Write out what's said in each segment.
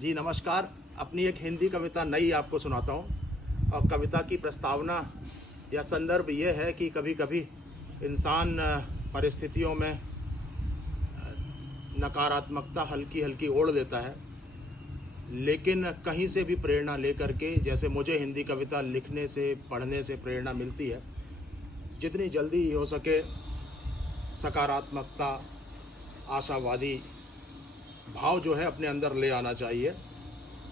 जी नमस्कार। अपनी एक हिंदी कविता नई आपको सुनाता हूँ। और कविता की प्रस्तावना या संदर्भ ये है कि कभी कभी इंसान परिस्थितियों में नकारात्मकता हल्की हल्की ओढ़ लेता है, लेकिन कहीं से भी प्रेरणा लेकर के, जैसे मुझे हिंदी कविता लिखने से पढ़ने से प्रेरणा मिलती है, जितनी जल्दी हो सके सकारात्मकता, आशावादी भाव जो है अपने अंदर ले आना चाहिए।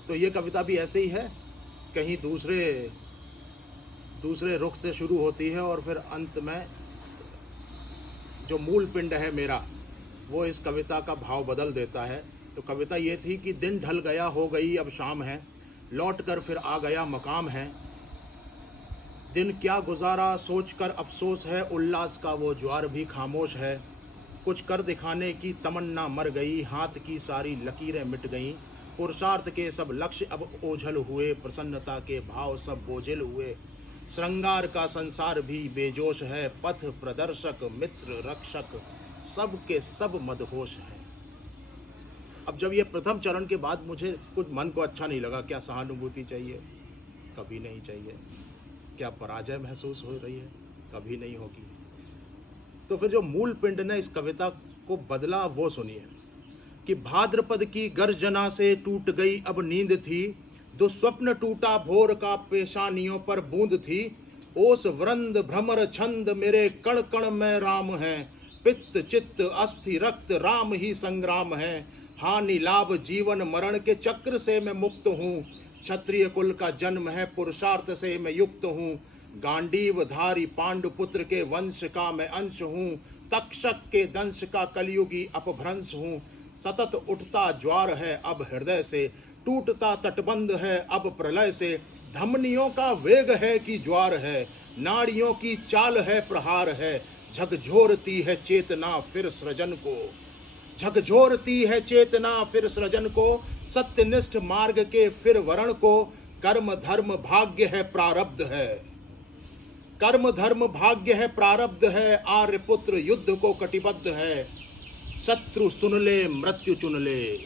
तो ये कविता भी ऐसे ही है, कहीं दूसरे रुख से शुरू होती है और फिर अंत में जो मूल पिंड है मेरा, वो इस कविता का भाव बदल देता है। तो कविता ये थी कि दिन ढल गया, हो गई अब शाम है, लौट कर फिर आ गया मकाम है। दिन क्या गुजारा सोचकर अफसोस है, उल्लास का वो ज्वार भी खामोश है। कुछ कर दिखाने की तमन्ना मर गई, हाथ की सारी लकीरें मिट गईं। पुरुषार्थ के सब लक्ष्य अब ओझल हुए, प्रसन्नता के भाव सब बोझिल हुए। श्रृंगार का संसार भी बेजोश है, पथ प्रदर्शक मित्र रक्षक सब के सब मदहोश है। अब जब ये प्रथम चरण के बाद मुझे कुछ मन को अच्छा नहीं लगा। क्या सहानुभूति चाहिए? कभी नहीं चाहिए। क्या पराजय महसूस हो रही है? कभी नहीं होगी। तो फिर जो मूल पिंड ने इस कविता को बदला वो सुनिए कि भाद्रपद की गर्जना से टूट गई अब नींद थी, दुस्वप्न टूटा भोर का पेशानियों पर बूंद थी। ओस वृंद भ्रमर छंद मेरे कण कण में राम है, पित्त चित्त अस्थि रक्त राम ही संग्राम है। हानि लाभ जीवन मरण के चक्र से मैं मुक्त हूँ, क्षत्रिय कुल का जन्म है पुरुषार्थ से मैं युक्त हूँ। गांडीव धारी पांडु पुत्र के वंश का मैं अंश हूँ, तक्षक के दंश का कलयुगी अपभ्रंश हूँ। सतत उठता ज्वार है अब हृदय से, टूटता तटबंध है अब प्रलय से। धमनियों का वेग है कि ज्वार है, नाड़ियों की चाल है प्रहार है। झकझोरती है चेतना फिर सृजन को, झकझोरती है चेतना फिर सृजन को। सत्यनिष्ठ मार्ग के फिर वरण को, कर्म धर्म भाग्य है प्रारब्ध है, कर्म धर्म भाग्य है प्रारब्ध है। आर्यपुत्र युद्ध को कटिबद्ध है, शत्रु सुन ले मृत्यु चुन ले,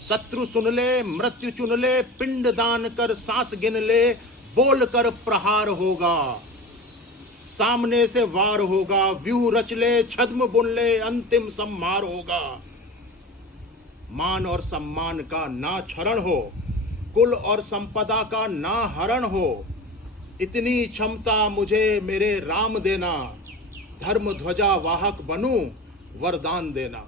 शत्रु सुन ले मृत्यु चुन ले। पिंड दान कर सांस गिन ले, बोल कर प्रहार होगा, सामने से वार होगा। व्यूह रच ले छद्म बुन ले, अंतिम संहार होगा। मान और सम्मान का ना क्षरण हो, कुल और संपदा का ना हरण हो। इतनी क्षमता मुझे मेरे राम देना, धर्म ध्वजा वाहक बनूं वरदान देना।